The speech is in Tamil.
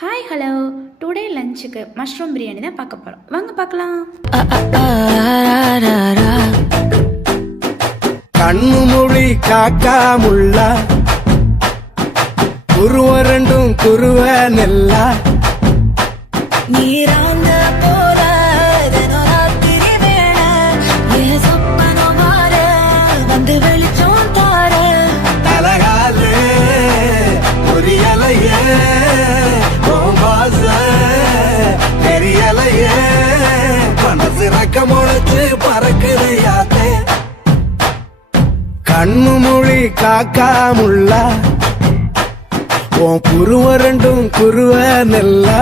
ஹாய் ஹலோ, டுடே லஞ்சுக்கு மஷ்ரூம் பிரியாணி தான் பார்க்க போகிறோம். வாங்க பார்க்கலாம். கண்ணு மொழி காக்கா முள்ளா குருவ ரெண்டும் குருவ நெல்லா நீராங்க போல ராத்திரி வேளை என் சொப்பனம் மாற வந்து வெளிச்சம் தார தலகாலே புரியலையே ஓம்பாச தெரியலையே மனசு ரக்க முளைச்சு பறக்குது யாத்தே கண்ணு மொழி காக்கா முள்ளா உன் குருவ ரெண்டும் குருவ நெல்லா